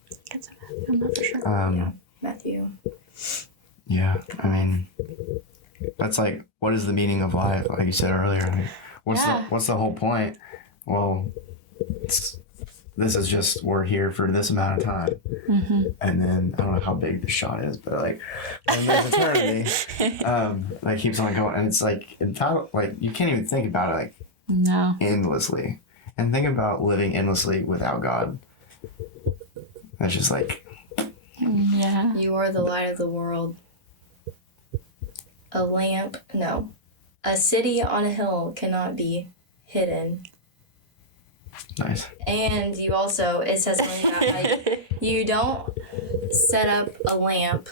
I'm not for sure. Matthew. Yeah, I mean, that's like, what is the meaning of life? Like you said earlier, like, what's the whole point? Well, this is just, we're here for this amount of time. Mm-hmm. And then, I don't know how big the shot is, but like, when there's eternity, like, keeps on going. And it's like, you can't even think about it like No. endlessly. And think about living endlessly without God. That's just like... Yeah. You are the light of the world. A city on a hill cannot be hidden. Nice. And you also, it says something about, like, you don't set up a lamp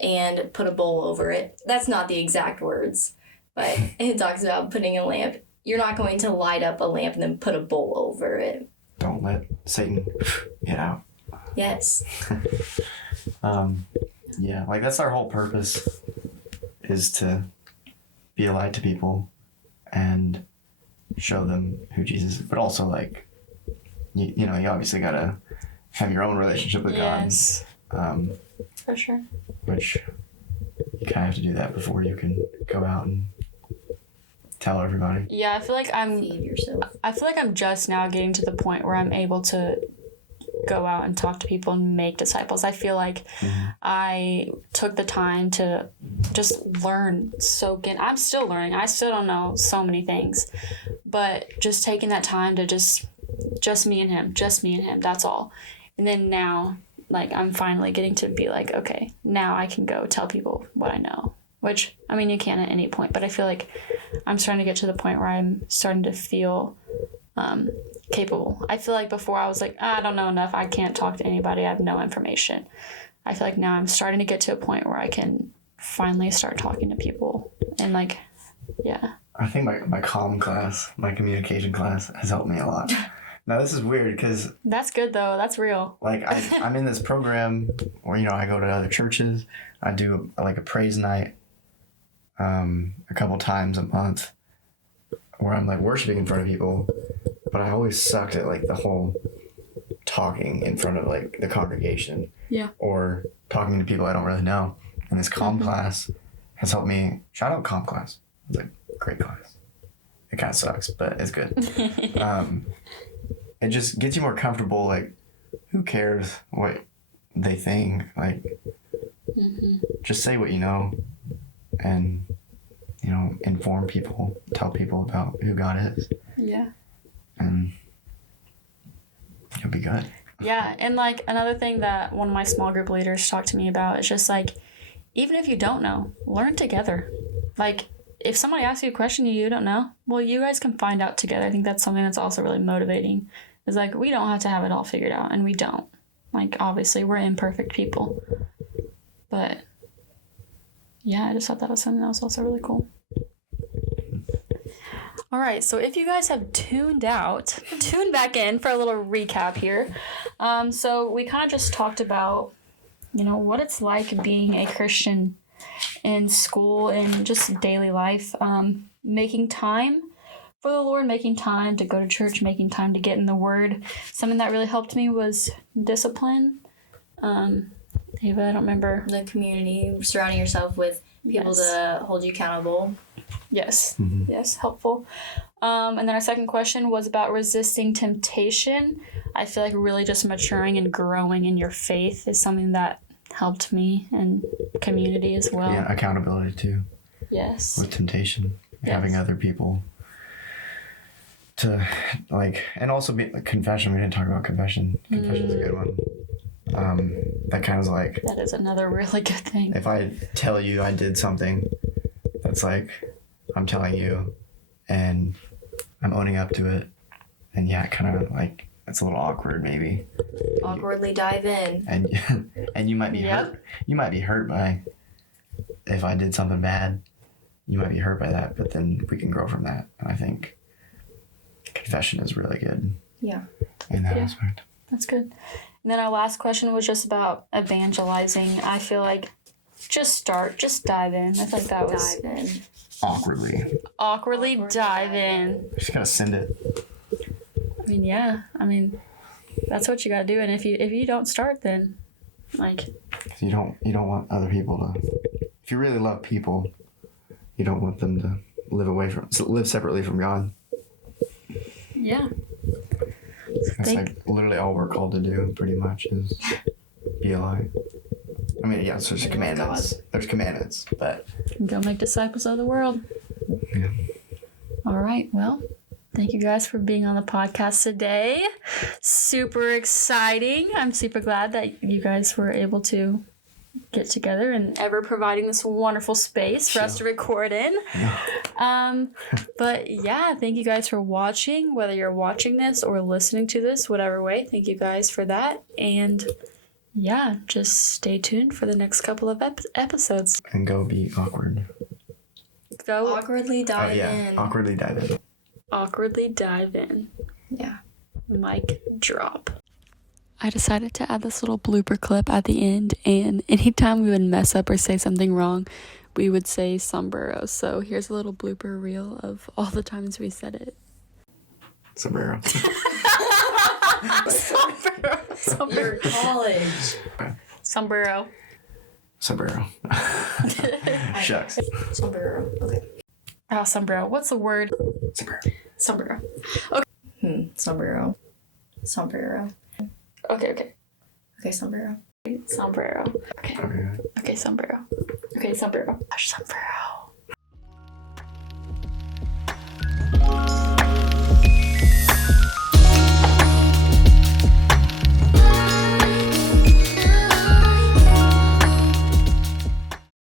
and put a bowl over it. That's not the exact words, but it talks about putting a lamp. You're not going to light up a lamp and then put a bowl over it. Don't let Satan get out. Yes. Yeah, like, that's our whole purpose, is to be a light to people and show them who Jesus is. But also, like, you know, you obviously gotta have your own relationship with Yes. God. For sure. Which you kind of have to do that before you can go out and tell everybody. Yeah, I feel like Feed yourself. I'm just now getting to the point where I'm able to go out and talk to people and make disciples. I feel like I took the time to just learn, soak in. I'm still learning. I still don't know so many things, but just taking that time to just me and him, that's all. And then now, like, I'm finally getting to be like, okay, now I can go tell people what I know, which, I mean, you can at any point, but I feel like I'm starting to get to the point where I'm starting to feel capable. I feel like before I was like, I don't know enough. I can't talk to anybody. I have no information. I feel like now I'm starting to get to a point where I can finally start talking to people. And, like, yeah. I think my comm class, my communication class, has helped me a lot. Now, this is weird because... That's good, though. That's real. Like, I'm in this program where, you know, I go to other churches. I do, like, a praise night a couple times a month where I'm, like, worshiping in front of people. But I always sucked at, like, the whole talking in front of, like, the congregation. Yeah. Or talking to people I don't really know. And this comm class has helped me. Shout out comm class. It's a great class. It kind of sucks, but it's good. It just gets you more comfortable. Like, who cares what they think. Like, just say what you know, and inform people, tell people about who God is. Yeah. And you'll be good. Yeah, and like another thing that one of my small group leaders talked to me about is just like, even if you don't know, learn together. Like, if somebody asks you a question you don't know, well, you guys can find out together. I think that's something that's also really motivating. Is like, we don't have to have it all figured out, and we don't. Like, obviously, we're imperfect people. But, yeah, I just thought that was something that was also really cool. All right, so if you guys have tuned out, tune back in for a little recap here. So we kind of just talked about, what it's like being a Christian in school and just daily life, making time for the Lord, making time to go to church, making time to get in the Word. Something that really helped me was discipline. Ava, I don't remember. The community, surrounding yourself with people to hold you accountable. Yes. Yes, helpful. And then our second question was about resisting temptation. I feel like really just maturing and growing in your faith is something that helped me and community as well. Yeah, accountability too. Yes. With temptation, having other people to and also confession. We didn't talk about confession. Confession's a good one. That kind of like, that is another really good thing. If I tell you I did something, that's like, I'm telling you and I'm owning up to it, and kind of like, it's a little awkward maybe. Awkwardly dive in. And you might be hurt. You might be hurt by, if I did something bad, you might be hurt by that, but then we can grow from that. And I think confession is really good. Yeah. In that aspect. That's good. And then our last question was just about evangelizing. I feel like just dive in. I think that was... Dive in. Awkwardly dive in. Just gotta send it. I mean, that's what you gotta do. And if you don't start, then, like... You don't want other people to... If you really love people, you don't want them to live separately from God. Yeah. That's like literally all we're called to do, pretty much, is be a light. I mean, yeah, so there's commandments. There's commandments, but... Go make disciples of the world. Yeah. All right, well, thank you guys for being on the podcast today. Super exciting. I'm super glad that you guys were able to get together and ever providing this wonderful space for us to record in. But yeah, thank you guys for watching, whether you're watching this or listening to this, whatever way. Thank you guys for that. And yeah, just stay tuned for the next couple of episodes. And go be awkward. Go awkwardly dive in. Awkwardly dive in. Awkwardly dive in. Yeah. Mic drop. I decided to add this little blooper clip at the end, and anytime we would mess up or say something wrong, we would say sombrero. So here's a little blooper reel of all the times we said it. Sombrero. Sombrero. Your college. Sombrero. Shucks. Sombrero. Okay. Oh, sombrero. What's the word? Sombrero. Okay. Sombrero. Okay. Okay, sombrero. Sombrero. Okay. Okay. Okay, sombrero. Okay, sombrero. Sombrero.